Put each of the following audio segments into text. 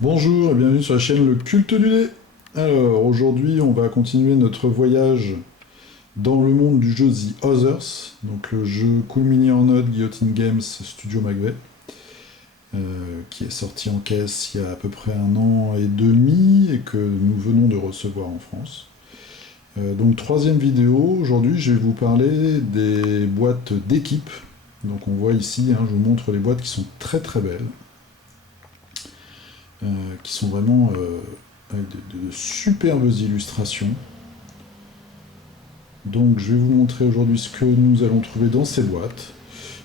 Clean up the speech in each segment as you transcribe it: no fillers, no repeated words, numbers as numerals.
Bonjour et bienvenue sur la chaîne Le Culte du Dé. Alors aujourd'hui on va continuer notre voyage dans le monde du jeu The Others, donc le jeu Cool Mini or Not Guillotine Games Studio Magbay, qui est sorti en caisse il y a à peu près 1 an et demi et que nous venons de recevoir en France. Donc troisième vidéo, aujourd'hui je vais vous parler des boîtes d'équipe. Donc on voit ici, je vous montre les boîtes qui sont très très belles. Qui sont vraiment avec de superbes illustrations. Donc je vais vous montrer aujourd'hui ce que nous allons trouver dans ces boîtes.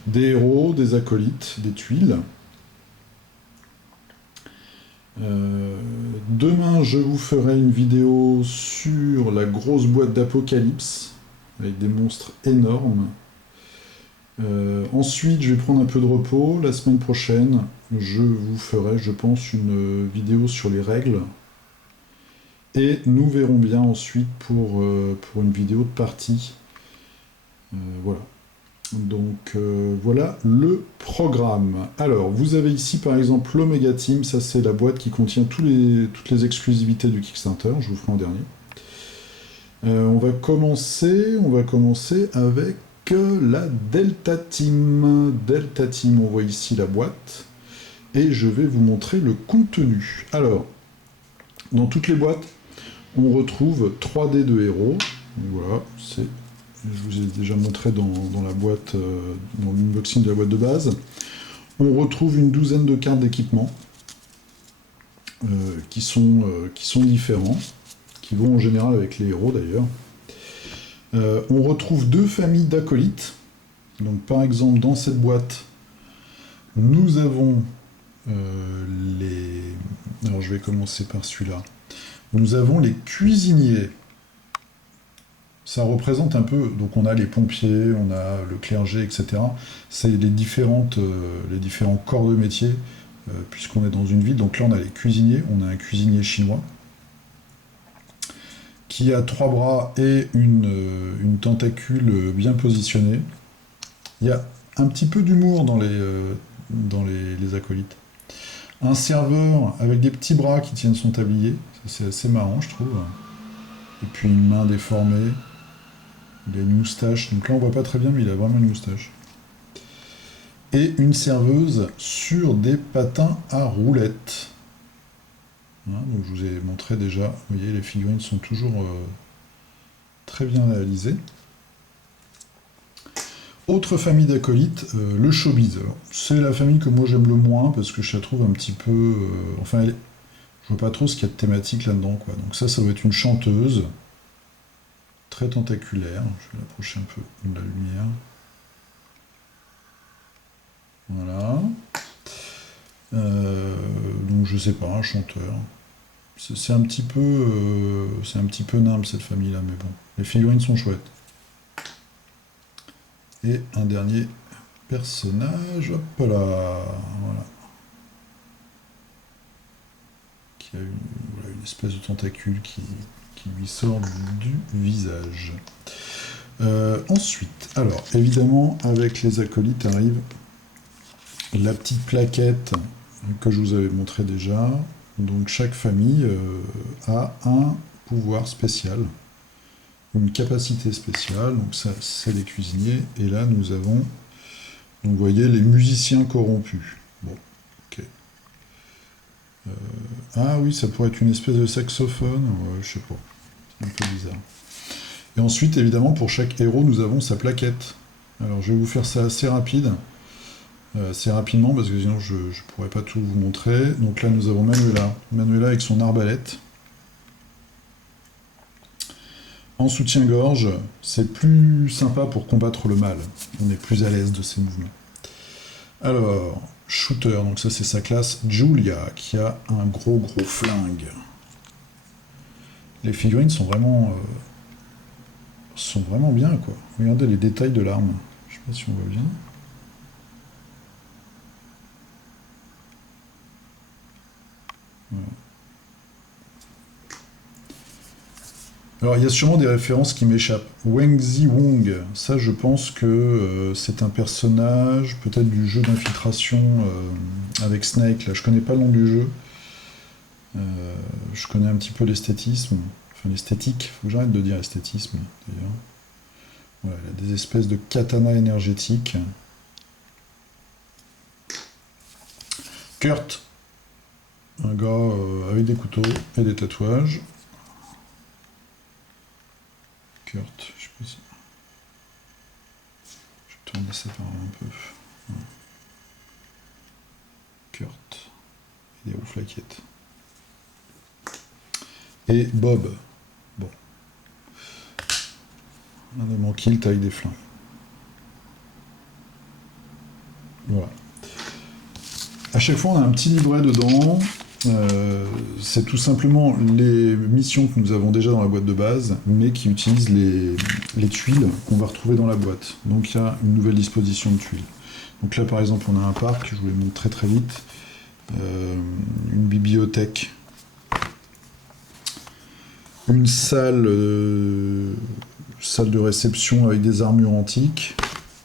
Des héros, des acolytes, des tuiles. Demain je vous ferai une vidéo sur la grosse boîte d'Apocalypse, avec des monstres énormes. Ensuite, je vais prendre un peu de repos. La semaine prochaine, je vous ferai, je pense, une vidéo sur les règles. Et nous verrons bien ensuite pour une vidéo de partie. Voilà. Donc voilà le programme. Alors, vous avez ici par exemple l'Omega Team. Ça, c'est la boîte qui contient toutes les exclusivités du Kickstarter. Je vous ferai en dernier. On va commencer avec la Delta Team. Delta Team, on voit ici la boîte. Et je vais vous montrer le contenu. Alors, dans toutes les boîtes, on retrouve 3D de héros. Voilà, je vous ai déjà montré dans la boîte, dans l'unboxing de la boîte de base. On retrouve une douzaine de cartes d'équipement qui sont différents, qui vont en général avec les héros d'ailleurs. On retrouve 2 familles d'acolytes. Donc par exemple dans cette boîte, nous avons les... Alors je vais commencer par celui-là. Nous avons les cuisiniers. Ça représente un peu, donc on a les pompiers, on a le clergé, etc. C'est les différents corps de métier, puisqu'on est dans une ville. Donc là on a les cuisiniers, on a un cuisinier chinois, qui a 3 bras et une tentacule bien positionnée. Il y a un petit peu d'humour dans les acolytes. Un serveur avec des petits bras qui tiennent son tablier, ça c'est assez marrant je trouve. Et puis une main déformée, il a une moustache, donc là on voit pas très bien mais il a vraiment une moustache. Et une serveuse sur des patins à roulettes. Donc je vous ai montré déjà, vous voyez les figurines sont toujours très bien réalisées. Autre famille d'acolytes, le showbiz. C'est la famille que moi j'aime le moins parce que je la trouve un petit peu... je vois pas trop ce qu'il y a de thématique là-dedans, quoi. Donc ça va être une chanteuse, très tentaculaire. Je vais l'approcher un peu de la lumière. Voilà. Donc je sais pas, un chanteur. C'est un petit peu nimble cette famille-là, mais bon. Les figurines sont chouettes. Et un dernier personnage, hop là, voilà. Qui a une espèce de tentacule qui lui sort du visage. Ensuite, alors évidemment, avec les acolytes arrive la petite plaquette que je vous avais montré déjà. Donc chaque famille a un pouvoir spécial, une capacité spéciale. Donc ça, c'est les cuisiniers. Et là, nous avons, donc, vous voyez, les musiciens corrompus. Bon, ok. Ah oui, ça pourrait être une espèce de saxophone. Ouais, je sais pas. C'est un peu bizarre. Et ensuite, évidemment, pour chaque héros, nous avons sa plaquette. Alors, je vais vous faire ça assez rapidement, parce que sinon je ne pourrais pas tout vous montrer. Donc là, nous avons Manuela. Manuela avec son arbalète. En soutien-gorge, c'est plus sympa pour combattre le mal. On est plus à l'aise de ces mouvements. Alors, Shooter, donc ça c'est sa classe. Julia, qui a un gros flingue. Les figurines sont vraiment bien, quoi. Regardez les détails de l'arme. Je sais pas si on voit bien. Voilà. Alors il y a sûrement des références qui m'échappent. Wengzi Wong, ça je pense que c'est un personnage peut-être du jeu d'infiltration avec Snake, là je connais pas le nom du jeu. Je connais un petit peu l'esthétisme, enfin l'esthétique, faut que j'arrête de dire esthétisme d'ailleurs. Voilà, il y a des espèces de katana énergétiques. Kurt, un gars avec des couteaux et des tatouages. Kurt, je sais pas si... Je vais tourner ça par là un peu. Voilà. Kurt, et des roues flaquettes. Et Bob, bon, un aimant kilt avec des flingues. Voilà. À chaque fois, on a un petit livret dedans. C'est tout simplement les missions que nous avons déjà dans la boîte de base, mais qui utilisent les tuiles qu'on va retrouver dans la boîte. Donc il y a une nouvelle disposition de tuiles. Donc là, par exemple, on a un parc, je vous les montre très très vite. Une bibliothèque. Une salle, salle de réception avec des armures antiques.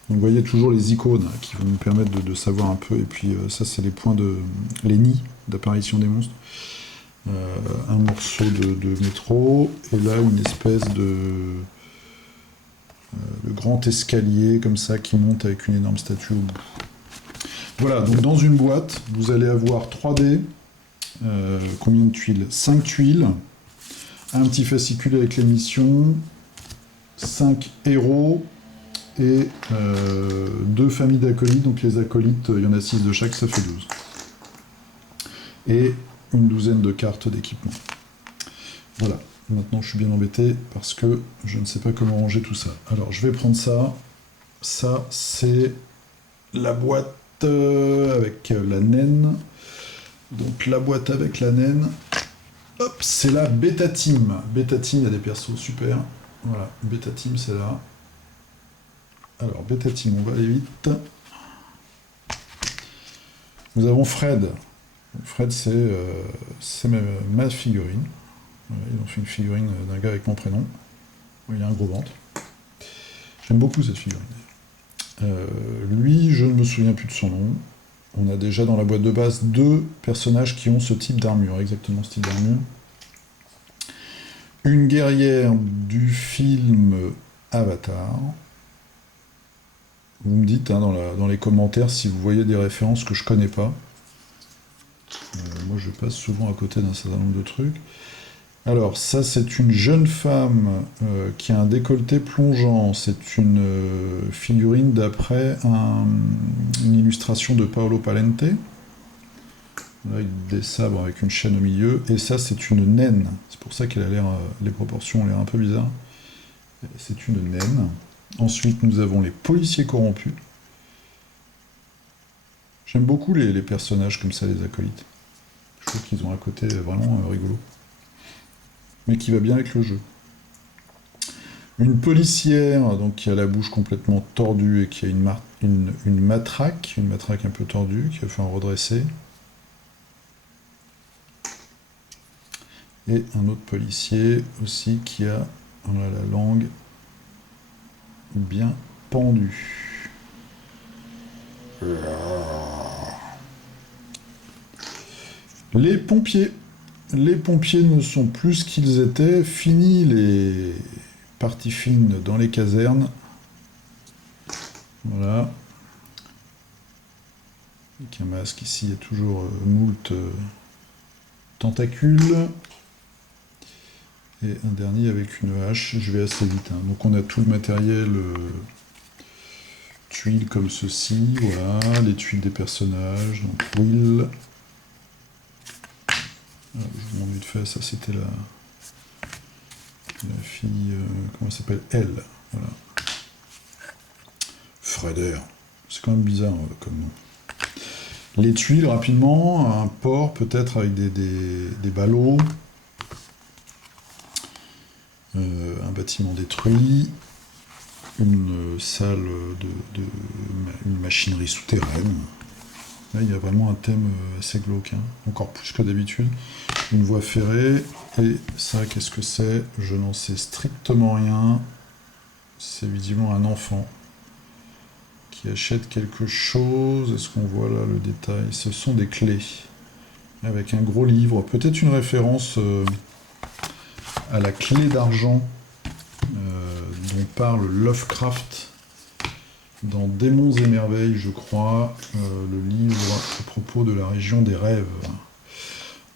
Donc vous voyez toujours les icônes qui vont nous permettre de savoir un peu. Et puis ça, c'est les points les nids d'apparition des monstres. Un morceau de métro. Et là, une espèce de grand escalier comme ça qui monte avec une énorme statue au bout. Voilà, donc dans une boîte, vous allez avoir 3D. Combien de tuiles? 5 tuiles. Un petit fascicule avec les missions. 5 héros. Et 2 familles d'acolytes, donc les acolytes, il y en a 6 de chaque, ça fait 12. Et une douzaine de cartes d'équipement. Voilà, maintenant je suis bien embêté parce que je ne sais pas comment ranger tout ça. Alors je vais prendre ça. Ça, c'est la boîte avec la naine. Donc la boîte avec la naine. Hop, c'est la Beta Team. Beta Team, il y a des persos super. Voilà, Beta Team, c'est là. Alors, Beta Team, on va aller vite. Nous avons Fred. Fred, c'est ma figurine. Voilà, ils ont fait une figurine d'un gars avec mon prénom. Il a un gros ventre. J'aime beaucoup cette figurine. Lui, je ne me souviens plus de son nom. On a déjà dans la boîte de base 2 personnages qui ont ce type d'armure, exactement ce type d'armure. Une guerrière du film Avatar. Vous me dites dans les commentaires si vous voyez des références que je connais pas. Moi je passe souvent à côté d'un certain nombre de trucs. Alors ça c'est une jeune femme qui a un décolleté plongeant. C'est une figurine d'après une illustration de Paolo Palente. Avec des sabres avec une chaîne au milieu. Et ça c'est une naine. C'est pour ça qu'elle a l'air, les proportions ont l'air un peu bizarres. C'est une naine. Ensuite, nous avons les policiers corrompus. J'aime beaucoup les personnages comme ça, les acolytes. Je trouve qu'ils ont un côté vraiment rigolo. Mais qui va bien avec le jeu. Une policière donc, qui a la bouche complètement tordue et qui a une matraque un peu tordue, qui va faire un redressé. Et un autre policier aussi qui a la langue bien pendu. Les pompiers. Les pompiers ne sont plus ce qu'ils étaient. Fini les parties fines dans les casernes. Voilà. Avec un masque ici, il y a toujours moult tentacules. Et un dernier avec une hache, je vais assez vite. Hein. Donc on a tout le matériel, tuiles comme ceci, voilà, les tuiles des personnages, donc Will. Alors, je vous montre vite fait, ça c'était la fille, comment elle s'appelle? Elle, voilà. Freder, c'est quand même bizarre comme nom. Les tuiles, rapidement, un port peut-être avec des ballots. Un bâtiment détruit, une salle une machinerie souterraine. Là, il y a vraiment un thème assez glauque, hein, encore plus que d'habitude. Une voie ferrée, et ça, qu'est-ce que c'est? Je n'en sais strictement rien. C'est visiblement un enfant qui achète quelque chose. Est-ce qu'on voit là le détail? Ce sont des clés. avec un gros livre, peut-être une référence à la clé d'argent dont parle Lovecraft dans Démons et Merveilles, je crois, le livre à propos de la région des rêves.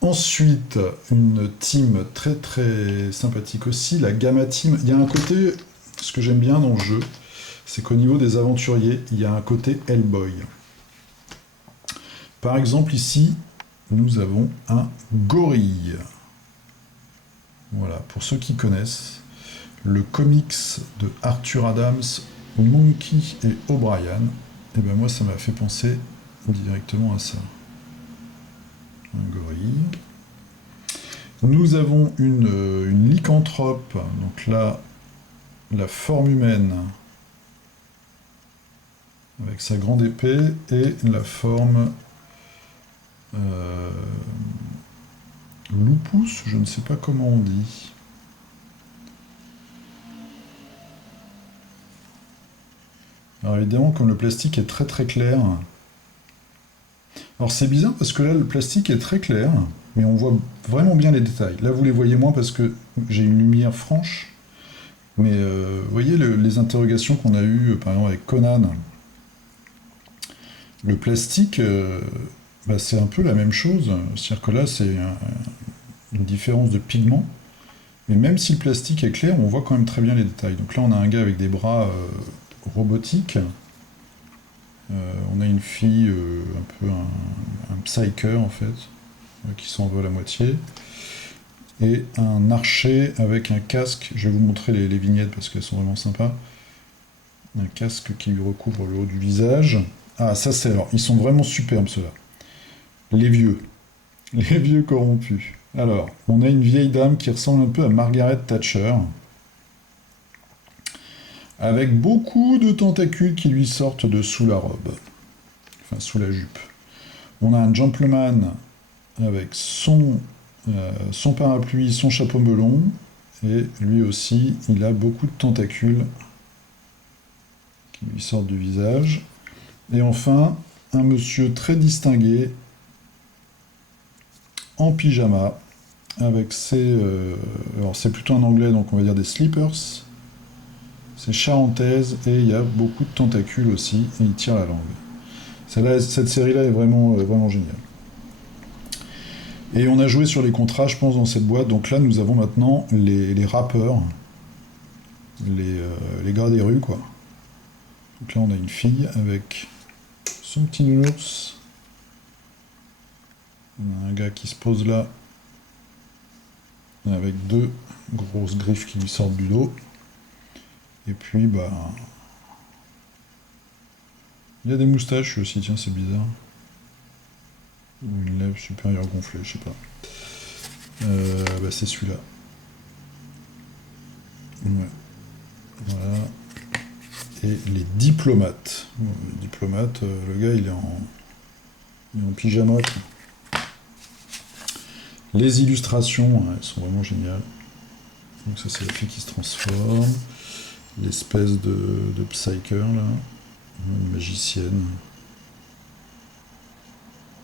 Ensuite, une team très très sympathique aussi, la Gamma Team. Il y a un côté, ce que j'aime bien dans le jeu, c'est qu'au niveau des aventuriers, il y a un côté Hellboy. Par exemple, ici, nous avons un gorille. Voilà, pour ceux qui connaissent, le comics de Arthur Adams, Monkey et O'Brien, et ben moi ça m'a fait penser directement à ça. Un gorille. Nous avons une lycanthrope, donc là, la forme humaine, avec sa grande épée, et la forme lupus, je ne sais pas comment on dit. Alors évidemment, comme le plastique est très très clair, alors c'est bizarre parce que là le plastique est très clair, mais on voit vraiment bien les détails. Là vous les voyez moins parce que j'ai une lumière franche, mais vous voyez les interrogations qu'on a eues par exemple avec Conan. Le plastique, bah, c'est un peu la même chose, c'est-à-dire que là c'est une différence de pigment, mais même si le plastique est clair, on voit quand même très bien les détails. Donc là on a un gars avec des bras robotiques. On a une fille, un peu un psyker en fait, qui s'envole à moitié. Et un archer avec un casque, je vais vous montrer les vignettes parce qu'elles sont vraiment sympas. Un casque qui lui recouvre le haut du visage. Ah, ça c'est alors, ils sont vraiment superbes ceux-là. Les vieux corrompus. Alors, on a une vieille dame qui ressemble un peu à Margaret Thatcher, avec beaucoup de tentacules qui lui sortent de sous la robe, enfin sous la jupe. On a un gentleman avec son parapluie, son chapeau melon, et lui aussi, il a beaucoup de tentacules qui lui sortent du visage. Et enfin, un monsieur très distingué, en pyjama, avec ses... alors c'est plutôt en anglais, donc on va dire des slippers. C'est charentaise, et il y a beaucoup de tentacules aussi, et il tire la langue. Cette série-là est vraiment, vraiment géniale. Et on a joué sur les contrats, je pense, dans cette boîte. Donc là, nous avons maintenant les rappeurs, les gars des rues, quoi. Donc là, on a une fille avec son petit nounours. On a un gars qui se pose là, avec deux grosses griffes qui lui sortent du dos. Et puis, bah... il y a des moustaches aussi, tiens, c'est bizarre. Ou une lèvre supérieure gonflée, je sais pas. Bah c'est celui-là. Ouais. Voilà. Et les diplomates. Bon, les diplomates, le gars il est en pyjama. Quoi. Les illustrations, hein, elles sont vraiment géniales. Donc ça c'est la fille qui se transforme. L'espèce de psyker là. Une magicienne.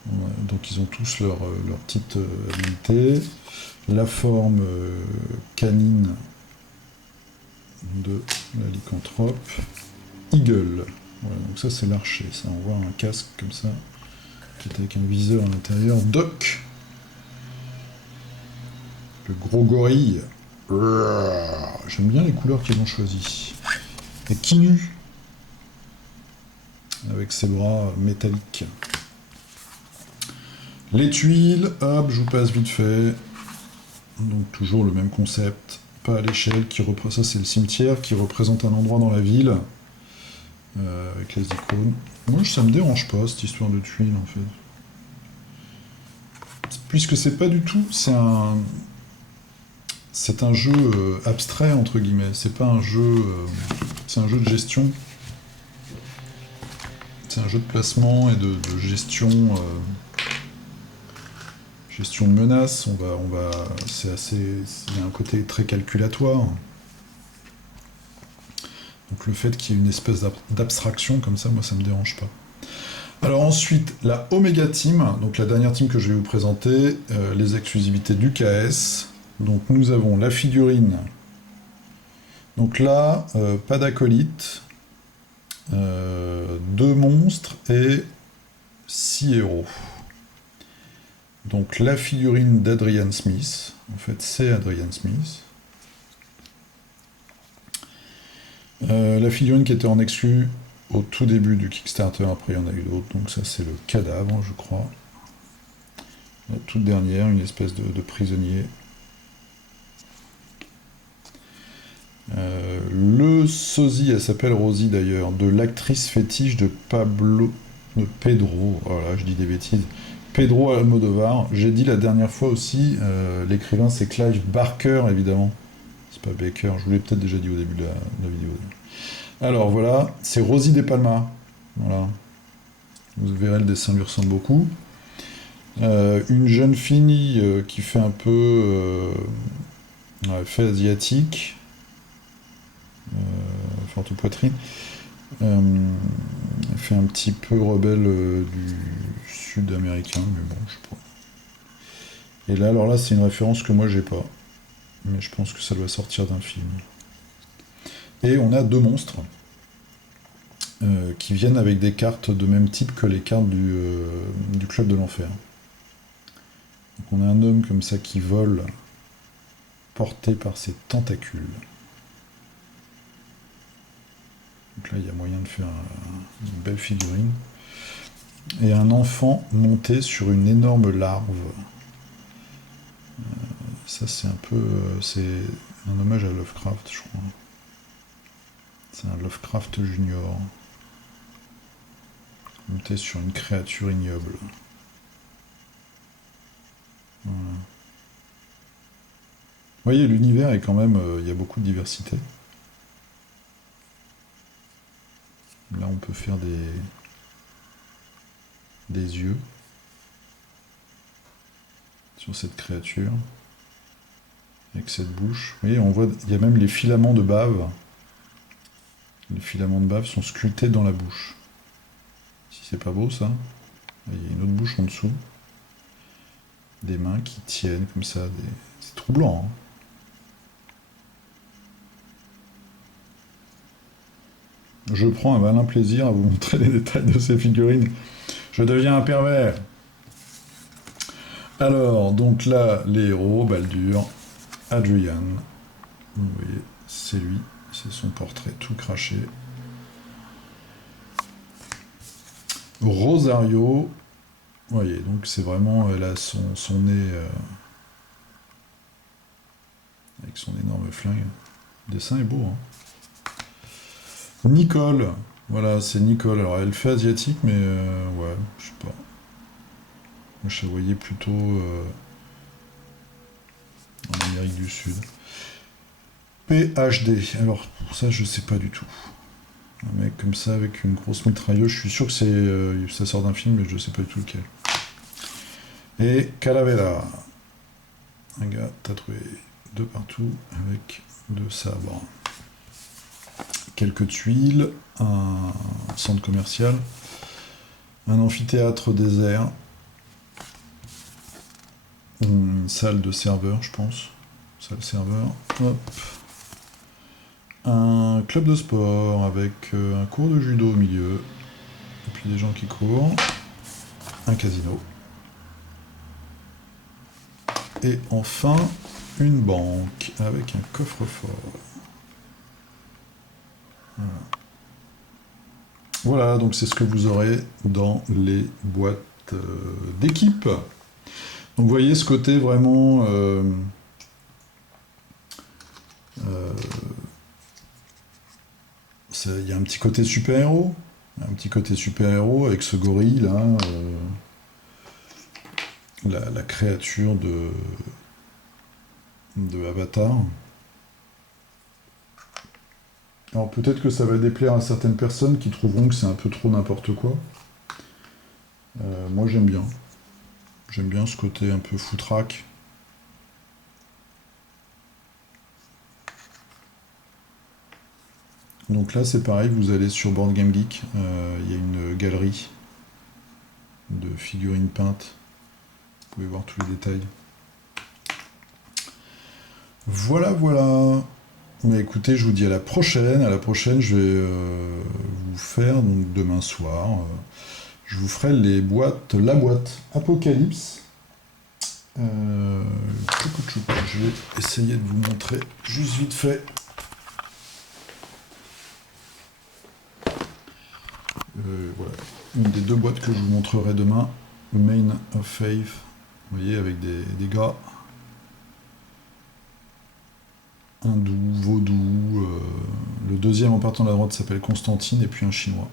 Ouais, donc ils ont tous leur petite habilité. La forme canine de la lycanthrope. Eagle. Voilà, donc ça c'est l'archer. Ça, on voit un casque comme ça, qui est avec un viseur à l'intérieur. Doc. Le gros gorille. J'aime bien les couleurs qu'ils ont choisies. Et Kinu. Avec ses bras métalliques. Les tuiles, hop, je vous passe vite fait. Donc toujours le même concept, pas à l'échelle, ça c'est le cimetière, qui représente un endroit dans la ville, avec les icônes. Moi ça me dérange pas cette histoire de tuiles en fait. Puisque c'est pas du tout, c'est un jeu abstrait entre guillemets, c'est pas un jeu, c'est un jeu de gestion. C'est un jeu de placement et de gestion... gestion de menaces, il y a un côté très calculatoire. Donc le fait qu'il y ait une espèce d'abstraction comme ça, moi ça me dérange pas. Alors ensuite, la Omega Team, donc la dernière team que je vais vous présenter, les exclusivités du KS. Donc nous avons la figurine. Donc là, pas d'acolyte, 2 monstres et 6 héros. Donc la figurine d'Adrian Smith, en fait c'est Adrian Smith. La figurine qui était en exclu au tout début du Kickstarter, après il y en a eu d'autres, donc ça c'est le cadavre je crois. La toute dernière, une espèce de prisonnier. Le sosie, elle s'appelle Rosie d'ailleurs, de l'actrice fétiche de Pedro, voilà je dis des bêtises, Pedro Almodovar. J'ai dit la dernière fois aussi, l'écrivain c'est Clive Barker évidemment, c'est pas Baker, je vous l'ai peut-être déjà dit au début de la vidéo. Alors voilà, c'est Rosie De Palma, voilà, vous verrez le dessin lui ressemble beaucoup. Une jeune fille qui fait un peu fait asiatique, forte poitrine, fait un petit peu rebelle du sud-américain, mais bon, je sais pas. Et là, alors là, c'est une référence que moi j'ai pas, mais je pense que ça doit sortir d'un film. Et on a 2 monstres qui viennent avec des cartes de même type que les cartes du Club de l'Enfer. Donc on a un homme comme ça qui vole, porté par ses tentacules. Donc là, il y a moyen de faire une belle figurine. Et un enfant monté sur une énorme larve. Ça, c'est un peu... c'est un hommage à Lovecraft, je crois. C'est un Lovecraft Junior. Monté sur une créature ignoble. Voilà. Vous voyez, l'univers est quand même... il y a beaucoup de diversité. Là, on peut faire des yeux sur cette créature. Avec cette bouche. Vous voyez, on voit, il y a même les filaments de bave. Les filaments de bave sont sculptés dans la bouche. Si c'est pas beau, ça. Il y a une autre bouche en dessous. Des mains qui tiennent comme ça. C'est troublant, hein. Je prends un malin plaisir à vous montrer les détails de ces figurines. Je deviens un pervers. Alors, donc là, les héros, Baldur, Adrian. Vous voyez, c'est lui, c'est son portrait tout craché. Rosario, vous voyez, donc c'est vraiment, elle a son nez avec son énorme flingue. Le dessin est beau, hein. Nicole, voilà, c'est Nicole. Alors elle fait asiatique, mais ouais, je sais pas. Moi je la voyais plutôt en Amérique du Sud. PhD, alors ça je sais pas du tout. Un mec comme ça avec une grosse mitrailleuse, je suis sûr que ça sort d'un film, mais je sais pas du tout lequel. Et Calavera, un gars tatoué de partout avec 2 sabres. Quelques tuiles, un centre commercial, un amphithéâtre désert, une salle de serveur, je pense, salle serveur, hop, un club de sport avec un cours de judo au milieu, et puis des gens qui courent, un casino, et enfin une banque avec un coffre-fort. Voilà, donc c'est ce que vous aurez dans les boîtes d'équipe. Donc vous voyez ce côté vraiment... il y a un petit côté super-héros. Un petit côté super-héros avec ce gorille là. La créature de Avatar. Alors peut-être que ça va déplaire à certaines personnes qui trouveront que c'est un peu trop n'importe quoi. Moi j'aime bien. J'aime bien ce côté un peu foutraque. Donc là c'est pareil, vous allez sur Board Game Geek, il y a une galerie de figurines peintes. Vous pouvez voir tous les détails. Voilà, voilà. Mais écoutez, je vous dis à la prochaine. À la prochaine, je vais vous faire, donc demain soir, je vous ferai la boîte Apocalypse. Je vais essayer de vous montrer juste vite fait. Voilà, une des deux boîtes que je vous montrerai demain, Main of Faith, vous voyez, avec des gars hindous, vaudous, le deuxième en partant de la droite s'appelle Constantine, et puis un chinois.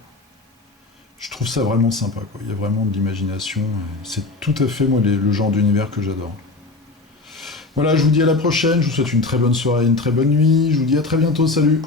Je trouve ça vraiment sympa, quoi. Il y a vraiment de l'imagination, c'est tout à fait moi le genre d'univers que j'adore. Voilà, je vous dis à la prochaine, je vous souhaite une très bonne soirée, une très bonne nuit, je vous dis à très bientôt, salut!